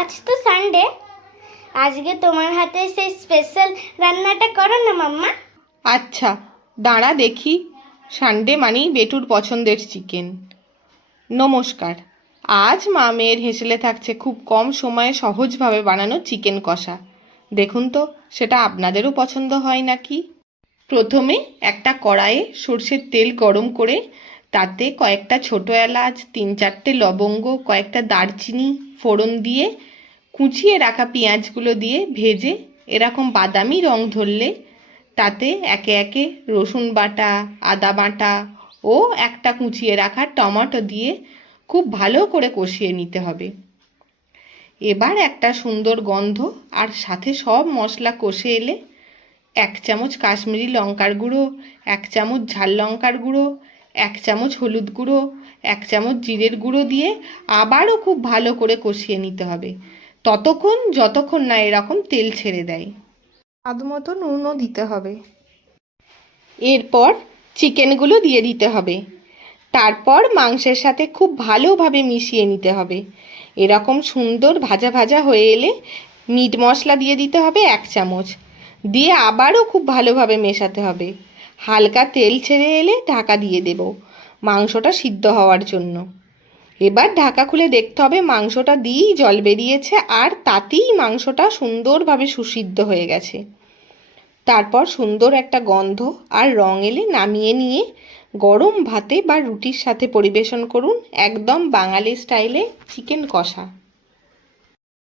আজ তো সানডে, আজকে তোমার হাতে সেই স্পেশাল রান্নাটা করো না মাম্মা। আচ্ছা, দাঁড়া দেখি। সানডে মানেই বেটুর পছন্দের চিকেন। নমস্কার। আজ মা মেয়ের হেসেলে থাকছে খুব কম সময়ে সহজভাবে বানানো চিকেন কষা। দেখুন তো সেটা আপনাদেরও পছন্দ হয় নাকি। প্রথমে একটা কড়াইয়ে সর্ষের তেল গরম করে তাতে কয়েকটা ছোটো এলাচ, 3-4টে লবঙ্গ, কয়েকটা দারচিনি ফোড়ন দিয়ে কুচিয়ে রাখা পেঁয়াজগুলো দিয়ে ভেজে এরকম বাদামি রং ধরলে তাতে একে একে রসুন বাটা, আদা বাটা ও একটা কুচিয়ে রাখা টমেটো দিয়ে খুব ভালো করে কষিয়ে নিতে হবে। এবার একটা সুন্দর গন্ধ আর সাথে সব মশলা কষে এলে 1 চামচ কাশ্মীরি লঙ্কার গুঁড়ো, 1 চামচ ঝাল লঙ্কার গুঁড়ো, 1 চামচ হলুদ গুঁড়ো, 1 চামচ জিরের গুঁড়ো দিয়ে আবারও খুব ভালো করে কষিয়ে নিতে হবে ততক্ষণ যতক্ষণ না এরকম তেল ছেড়ে দেয়। স্বাদ মতো নুনও দিতে হবে। এরপর চিকেনগুলো দিয়ে দিতে হবে। তারপর মাংসের সাথে খুব ভালোভাবে মিশিয়ে নিতে হবে। এরকম সুন্দর ভাজা ভাজা হয়ে এলে মিট মশলা দিয়ে দিতে হবে 1 চামচ, দিয়ে আবারও খুব ভালোভাবে মেশাতে হবে। হালকা তেল ছেড়ে এলে ঢাকা দিয়ে দেব মাংসটা সিদ্ধ হওয়ার জন্য। এবার ঢাকা খুলে দেখতে হবে মাংসটা দিয়েই জল বেরিয়েছে আর তাতেই মাংসটা সুন্দরভাবে সুসিদ্ধ হয়ে গেছে। তারপর সুন্দর একটা গন্ধ আর রং এলে নামিয়ে নিয়ে গরম ভাতে বা রুটির সাথে পরিবেশন করুন একদম বাঙালি স্টাইলে চিকেন কষা।